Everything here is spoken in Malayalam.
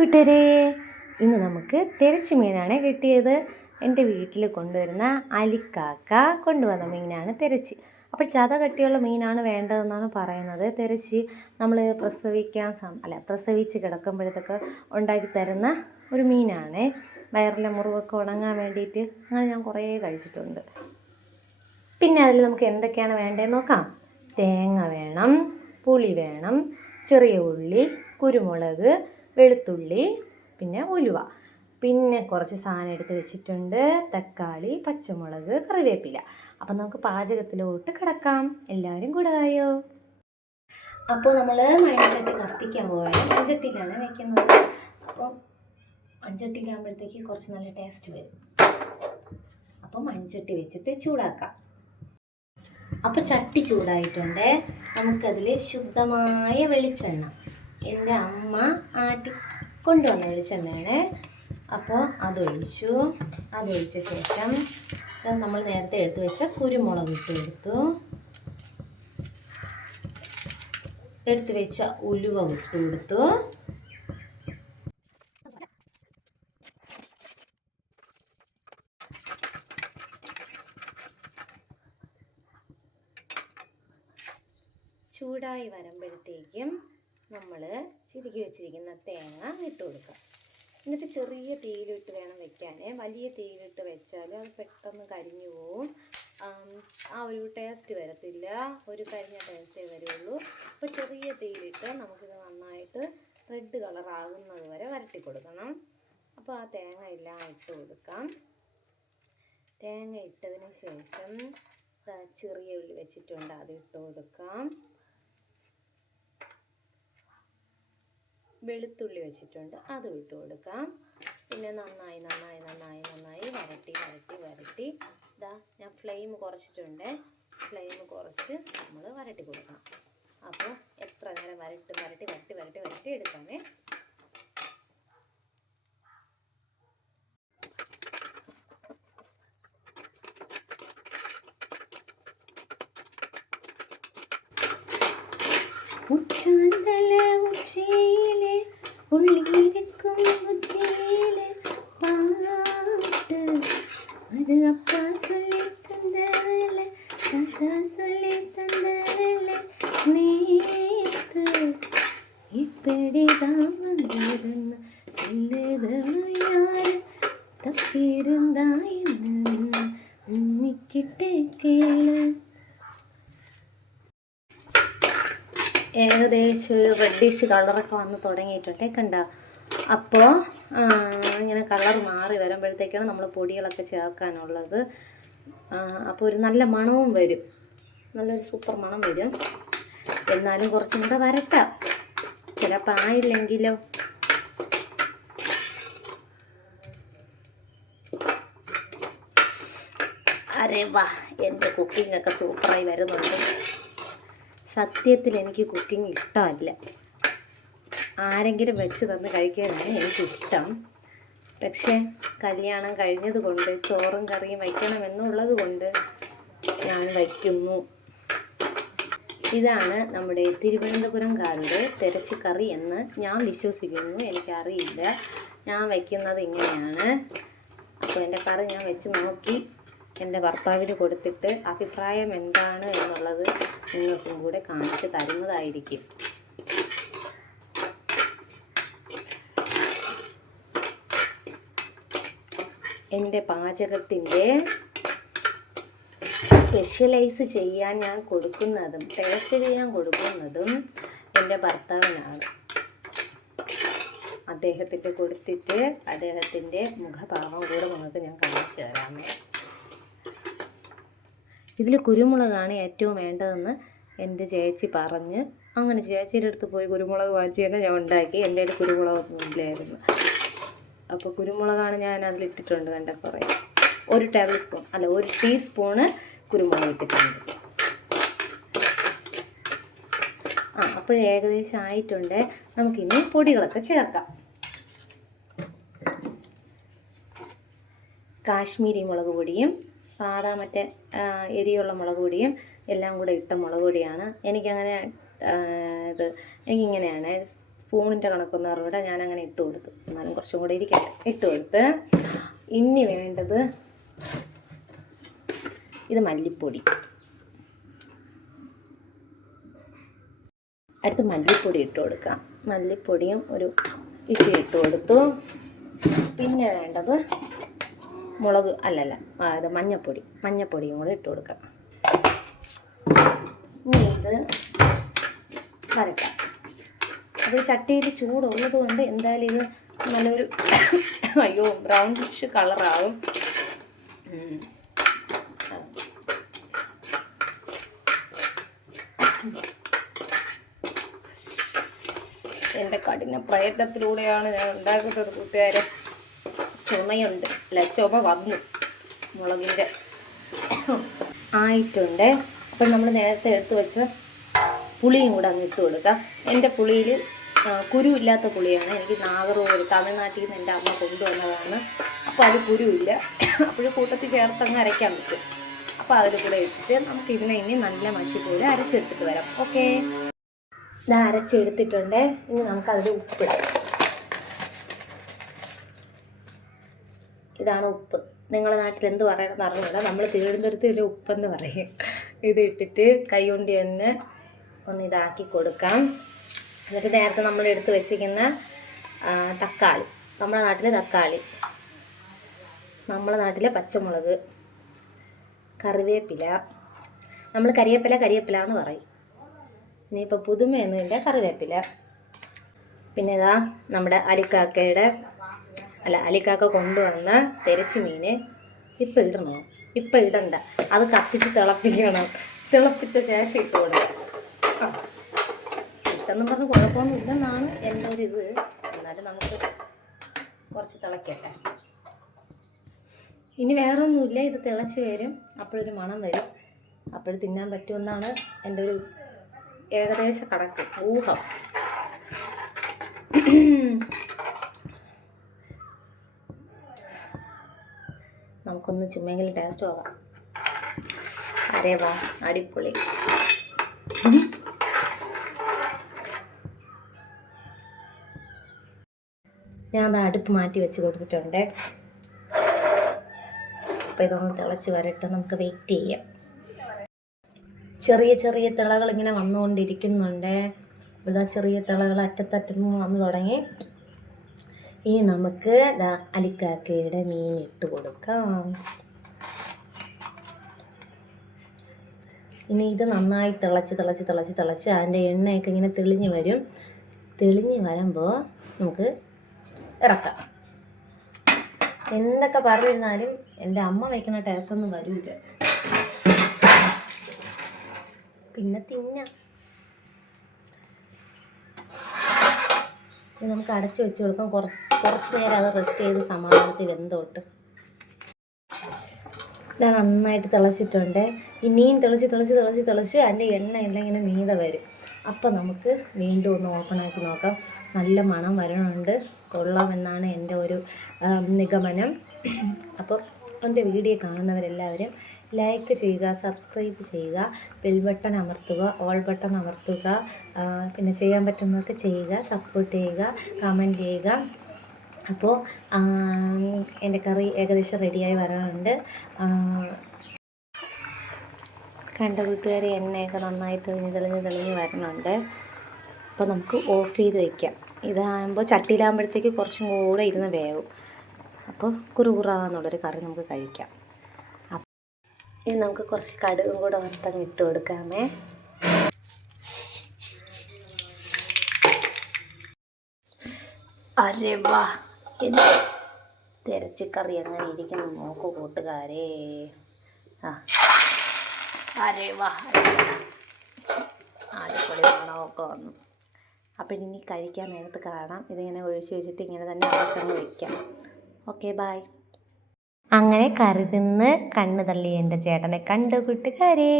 കൂട്ടരെ, ഇന്ന് നമുക്ക് തിരച്ചി മീനാണ് കിട്ടിയത്. എൻ്റെ വീട്ടിൽ കൊണ്ടുവരുന്ന അലിക്കാക്ക കൊണ്ടുവന്ന മീനാണ് തിരച്ചി. അപ്പോൾ ചത കട്ടിയുള്ള മീനാണ് വേണ്ടതെന്നാണ് പറയുന്നത്. തിരച്ചി നമ്മൾ പ്രസവിച്ച് കിടക്കുമ്പോഴത്തേക്ക് ഉണ്ടാക്കി തരുന്ന ഒരു മീനാണ്. വയറിലെ മുറിവൊക്കെ ഉണങ്ങാൻ വേണ്ടിയിട്ട് അങ്ങനെ ഞാൻ കുറേ കഴിച്ചിട്ടുണ്ട്. പിന്നെ അതിൽ നമുക്ക് എന്തൊക്കെയാണ് വേണ്ടതെന്ന് നോക്കാം. തേങ്ങ വേണം, പുളി വേണം, ചെറിയ ഉള്ളി, കുരുമുളക്, വെളുത്തുള്ളി, പിന്നെ ഉലുവ, പിന്നെ കുറച്ച് സാധനം എടുത്ത് വെച്ചിട്ടുണ്ട്. തക്കാളി, പച്ചമുളക്, കറിവേപ്പില. അപ്പം നമുക്ക് പാചകത്തിലോട്ട് കിടക്കാം. എല്ലാവരും കൂടായോ? അപ്പോൾ നമ്മൾ മൺചട്ടി കത്തിക്കാൻ പോവുകയാണ്. മൺചട്ടിയിലാണ് വെക്കുന്നത്. അപ്പോൾ മൺചട്ടിയിലാകുമ്പോഴത്തേക്ക് കുറച്ച് നല്ല ടേസ്റ്റ് വരും. അപ്പോൾ മൺചട്ടി വെച്ചിട്ട് ചൂടാക്കാം. അപ്പോൾ ചട്ടി ചൂടായിട്ടുണ്ട്. നമുക്കതിൽ ശുദ്ധമായ വെളിച്ചെണ്ണ, എൻ്റെ അമ്മ ആട്ടി കൊണ്ടുവന്ന വെളിച്ചെണ്ണയാണ്. അപ്പോൾ അതൊഴിച്ച ശേഷം നമ്മൾ നേരത്തെ എടുത്തു വെച്ച കുരുമുളക് എടുത്തു വെച്ച ഉലുവ കൊടുത്തു. ചൂടായി വരുമ്പോഴത്തേക്കും നമ്മൾ ചിരുകി വെച്ചിരിക്കുന്ന തേങ്ങ ഇട്ട് കൊടുക്കുക. എന്നിട്ട് ചെറിയ തീയിലിട്ട് വേണം വെക്കാൻ. വലിയ തീയിലിട്ട് വെച്ചാൽ അത് പെട്ടെന്ന് കരിഞ്ഞു പോവും. ആ ഒരു ടേസ്റ്റ് വരത്തില്ല, ഒരു കരിഞ്ഞ ടേസ്റ്റേ വരുള്ളൂ. അപ്പോൾ ചെറിയ തീയിലിട്ട് നമുക്കിത് നന്നായിട്ട് റെഡ് കളറാകുന്നത് വരെ വരട്ടി കൊടുക്കണം. അപ്പോൾ ആ തേങ്ങ എല്ലാം ഇട്ട് കൊടുക്കാം. തേങ്ങ ഇട്ടതിന് ശേഷം ചെറിയ ഉള്ളി വെച്ചിട്ടുണ്ട്, അത് ഇട്ട് കൊടുക്കാം. വെളുത്തുള്ളി വെച്ചിട്ടുണ്ട്, അത് ഇട്ട് കൊടുക്കാം. പിന്നെ നന്നായി വരട്ടി ഞാൻ ഫ്ലെയിം കുറച്ചിട്ടുണ്ട്. ഫ്ലെയിം കുറച്ച് നമ്മൾ വരട്ടി കൊടുക്കണം. അപ്പോൾ എത്ര നേരം വരട്ടി എടുക്കാമേ. ഉച്ചയിലെ ഉള്ളിരിക്കും ബുദ്ധിയിലെ പാട്ട്, അത് അപ്പ சொல்லி தந்ததில்லை, தாத்தா சொல்லி தந்ததில்லை, நேத்து இப்படிதான் வந்திருந்த சொல்லுதவ யாரு, தப்பிருந்தா என்ன നിക്കിട്ടേ കേള്. ഏകദേശം ഒരു റെഡിഷ് കളറൊക്കെ വന്ന് തുടങ്ങിയിട്ടുണ്ട്, കണ്ട. അപ്പോൾ ഇങ്ങനെ കളർ മാറി വരുമ്പോഴത്തേക്കാണ് നമ്മൾ പൊടികളൊക്കെ ചേർക്കാനുള്ളത്. അപ്പോൾ ഒരു നല്ല മണവും വരും, നല്ലൊരു സൂപ്പർ മണം വരും. എന്നാലും കുറച്ചും കൂടെ വരട്ടാം, ചിലപ്പോൾ ആയില്ലെങ്കിലോ. അരേ വാ, എൻ്റെ കുക്കിംഗ് ഒക്കെ സൂപ്പറായി വരുന്നുണ്ട്. സത്യത്തിൽ എനിക്ക് കുക്കിംഗ് ഇഷ്ടമല്ല, ആരെങ്കിലും വെച്ച് തന്ന് കഴിക്കാനാണ് എനിക്കിഷ്ടം. പക്ഷേ കല്യാണം കഴിഞ്ഞതുകൊണ്ട് ചോറും കറിയും വയ്ക്കണമെന്നുള്ളത് കൊണ്ട് ഞാൻ വയ്ക്കുന്നു. ഇതാണ് നമ്മുടെ തിരുവനന്തപുരംകാരുടെ തിരച്ചിക്കറി എന്ന് ഞാൻ വിശ്വസിക്കുന്നു. എനിക്കറിയില്ല, ഞാൻ വയ്ക്കുന്നത് ഇങ്ങനെയാണ്. അപ്പോൾ എൻ്റെ കറി ഞാൻ വെച്ച് നോക്കി എൻ്റെ ഭർത്താവിന് കൊടുത്തിട്ട് അഭിപ്രായം എന്താണ് എന്നുള്ളത് നിങ്ങൾക്കും കൂടെ കാണിച്ച് തരുന്നതായിരിക്കും. എൻ്റെ പാചകത്തിൻ്റെ സ്പെഷ്യലൈസ് ചെയ്യാൻ ഞാൻ കൊടുക്കുന്നതും ടേസ്റ്റ് ചെയ്യാൻ കൊടുക്കുന്നതും എൻ്റെ ഭർത്താവിനാണ്. അദ്ദേഹത്തിൻ്റെ കൊടുത്തിട്ട് അദ്ദേഹത്തിൻ്റെ മുഖഭാവം കൂടെ നിങ്ങൾക്ക് ഞാൻ കാണിച്ചു തരാമേ. ഇതിൽ കുരുമുളകാണ് ഏറ്റവും വേണ്ടതെന്ന് എൻ്റെ ചേച്ചി പറഞ്ഞ്, അങ്ങനെ ചേച്ചിയുടെ അടുത്ത് പോയി കുരുമുളക് വാങ്ങിച്ച് തന്നെ ഞാൻ ഉണ്ടാക്കി. എൻ്റെ കയ്യിൽ കുരുമുളകൊന്നും ഇല്ലായിരുന്നു. അപ്പോൾ കുരുമുളകാണ് ഞാൻ അതിലിട്ടിട്ടുണ്ട്. കണ്ട കുറേ, ഒരു ടീസ്പൂണ് കുരുമുളക് ഇട്ടിട്ടുണ്ട്. അപ്പോൾ ഏകദേശം ആയിട്ടുണ്ട്. നമുക്കിനി പൊടികളൊക്കെ ചേർക്കാം. കാശ്മീരി മുളക് പൊടിയും സാധാ മറ്റേ എരിയുള്ള മുളക് പൊടിയും എല്ലാം കൂടെ ഇട്ട മുളക് പൊടിയാണ്. എനിക്കിങ്ങനെയാണ് സ്പൂണിൻ്റെ കണക്കൊന്നും അറിവിടെ ഞാനങ്ങനെ ഇട്ട് കൊടുത്തു. എന്നാലും കുറച്ചും കൂടി ഇരിക്കട്ടെ. ഇട്ട് കൊടുത്ത് ഇനി വേണ്ടത് ഇത് മല്ലിപ്പൊടി. അടുത്ത് മല്ലിപ്പൊടി ഇട്ട് കൊടുക്കാം. മല്ലിപ്പൊടിയും ഒരു ഇച്ചിരി ഇട്ട് കൊടുത്തു. പിന്നെ വേണ്ടത് മുളക് ഇത് മഞ്ഞപ്പൊടിയും കൂടെ ഇട്ട് കൊടുക്കാം. ഇനി ഇത് വരട്ടാം. അപ്പോൾ ചട്ടിയിൽ ചൂടുള്ളത് കൊണ്ട് എന്തായാലും ഇത് നല്ലൊരു ബ്രൗണിഷ് കളറാകും. എൻ്റെ കഠിന പ്രയത്നത്തിലൂടെയാണ് ഞാൻ ഉണ്ടാക്കുന്നത് കൂട്ടുകാരെ. ചുമ വന്നു. മുളകിൻ്റെ ആയിട്ടുണ്ട്. അപ്പം നമ്മൾ നേരത്തെ എടുത്ത് വെച്ച പുളിയും കൂടെ അങ്ങ് ഇട്ട് കൊടുക്കാം. എൻ്റെ പുളിയിൽ കുരുവില്ലാത്ത പുളിയാണ്. എനിക്ക് നാഗർകോവിൽ തമിഴ്നാട്ടിൽ നിന്ന് എൻ്റെ അമ്മ കൊണ്ടുവന്നതാണ്. അപ്പോൾ അത് കുരുവില്ല. അപ്പോഴും കൂട്ടത്തിൽ ചേർത്ത് അങ്ങ് അരയ്ക്കാൻ പറ്റും. അപ്പോൾ അതിൽ കൂടെ ഇട്ടിട്ട് നമുക്ക് ഇതിനെ ഇനി നല്ല മഷി പോലെ അരച്ചെടുത്തിട്ട് വരാം. ഓക്കെ, ഇത് അരച്ചെടുത്തിട്ടുണ്ട്. ഇനി നമുക്കതിൽ ഉപ്പിടാം. ഇതാണ് ഉപ്പ്. നിങ്ങളുടെ നാട്ടിൽ എന്ത് പറയണമെന്ന് അറിയില്ല. നമ്മൾ തിരുവനന്തപുരത്ത് ഇതിൽ ഉപ്പെന്ന് പറയും. ഇത് ഇട്ടിട്ട് കൈ കൊണ്ട് തന്നെ ഒന്ന് ഇതാക്കി കൊടുക്കാം. എന്നിട്ട് നേരത്തെ നമ്മൾ എടുത്ത് വെച്ചിരിക്കുന്ന തക്കാളി, നമ്മുടെ നാട്ടിലെ തക്കാളി, നമ്മുടെ നാട്ടിലെ പച്ചമുളക്, കറിവേപ്പില, നമ്മൾ കരിവേപ്പില എന്ന് പറയും. ഇനിയിപ്പോൾ പുതുമയൊന്നുമില്ല, കറിവേപ്പില. പിന്നെ ഇതാ നമ്മുടെ അലിക്കാക്ക കൊണ്ടുവന്ന തെരച്ചി മീൻ. ഇപ്പം ഇടണോ? ഇപ്പം ഇടണ്ട, അത് കത്തിച്ച് തിളപ്പിക്കണം. തിളപ്പിച്ച ശേഷം ഇട്ട് കൊടുക്കണം. ഇട്ടെന്ന് പറഞ്ഞ് കുഴപ്പമൊന്നും ഇല്ലെന്നാണ് എൻ്റെ ഒരു ഇത്. എന്നാലും നമുക്ക് കുറച്ച് തിളക്കട്ടെ. ഇനി വേറെ ഒന്നുമില്ല, ഇത് തിളച്ച് വരും. അപ്പോഴൊരു മണം വരും. അപ്പോൾ തിന്നാൻ പറ്റുമെന്നാണ് എൻ്റെ ഒരു ഏകദേശ കണക്ക്, ഊഹം. നമുക്കൊന്ന് ചുമ്മെങ്കിലും ടേസ്റ്റ് നോക്കാം. അരേ വാ, അടിപൊളി. ഞാൻ അത് അടുപ്പ് മാറ്റി വെച്ച് കൊടുത്തിട്ടുണ്ട്. അപ്പോൾ ഇതൊന്ന് തിളച്ച് വരട്ടെ, നമുക്ക് വെയിറ്റ് ചെയ്യാം. ചെറിയ ചെറിയ തിളകൾ ഇങ്ങനെ വന്നുകൊണ്ടിരിക്കുന്നുണ്ട്. ഇതാ ചെറിയ തിളകൾ അറ്റത്തറ്റന്ന് വന്ന് തുടങ്ങി. ഇനി നമുക്ക് അലിക്കാക്കയുടെ മീൻ ഇട്ട് കൊടുക്കാം. ഇനി ഇത് നന്നായി തിളച്ച് അതിൻ്റെ എണ്ണയൊക്കെ ഇങ്ങനെ തെളിഞ്ഞ് വരും. തെളിഞ്ഞ് വരുമ്പോൾ നമുക്ക് ഇറക്കാം. എന്തൊക്കെ പറഞ്ഞിരുന്നാലും എൻ്റെ അമ്മ വയ്ക്കുന്ന ടേസ്റ്റൊന്നും വരില്ല. പിന്നെ തിന്നാം. ഇത് നമുക്ക് അടച്ചു വെച്ച് കൊടുക്കാം. കുറച്ച് നേരം അത് റെസ്റ്റ് ചെയ്ത് സമാധാനത്തിൽ വെന്തോട്ട്. ഇത് നന്നായിട്ട് തിളച്ചിട്ടുണ്ട്. ഈ മീൻ തിളച്ച് അതിൻ്റെ എണ്ണയെല്ലാം ഇങ്ങനെ മീതെ വരും. അപ്പം നമുക്ക് വീണ്ടും ഒന്ന് ഓപ്പണാക്കി നോക്കാം. നല്ല മണം വരണുണ്ട്. കൊള്ളാമെന്നാണ് എൻ്റെ ഒരു നിഗമനം. അപ്പോൾ എൻ്റെ വീഡിയോ കാണുന്നവരെല്ലാവരും ലൈക്ക് ചെയ്യുക, സബ്സ്ക്രൈബ് ചെയ്യുക, ബെൽ ബട്ടൺ അമർത്തുക, ഓൾ ബട്ടൺ അമർത്തുക. പിന്നെ ചെയ്യാൻ പറ്റുന്നതൊക്കെ ചെയ്യുക, സപ്പോർട്ട് ചെയ്യുക, കമൻറ്റ് ചെയ്യുക. അപ്പോൾ എൻ്റെ കറി ഏകദേശം റെഡിയായി വരാനുണ്ട്. കണ്ട കൂട്ടുകാരെ, എണ്ണയൊക്കെ നന്നായി തെളിഞ്ഞ് വരണുണ്ട്. അപ്പോൾ നമുക്ക് ഓഫ് ചെയ്ത് വയ്ക്കാം. ഇതാകുമ്പോൾ ചട്ടിയിലാകുമ്പോഴത്തേക്ക് കുറച്ചും കൂടെ ഇരുന്ന് വേവും. അപ്പോൾ കുറുകുറാന്നുള്ളൊരു കറി നമുക്ക് കഴിക്കാം. ഇനി നമുക്ക് കുറച്ച് കടുകും കൂടെ വറുത്തങ്ങ് ഇട്ട് കൊടുക്കാമേ. അരേ വാ, എന്ത് തിരച്ചിക്കറി അങ്ങനെ ഇരിക്കുന്നു നോക്കൂ കൂട്ടുകാരെ. അരേ വാ, അടിപൊളി മണമൊക്കെ വന്നു. അപ്പം ഇനി കഴിക്കാൻ നേരത്ത് കാണാം. ഇതിങ്ങനെ ഒഴിച്ച് വെച്ചിട്ട് ഇങ്ങനെ തന്നെ അടച്ചങ്ങ് വയ്ക്കാം. Okay, bye. അങ്ങനെ കറി തിന്ന് കണ്ണ് തള്ളി എൻ്റെ ചേട്ടനെ കണ്ടു കൂട്ടുകാരെ.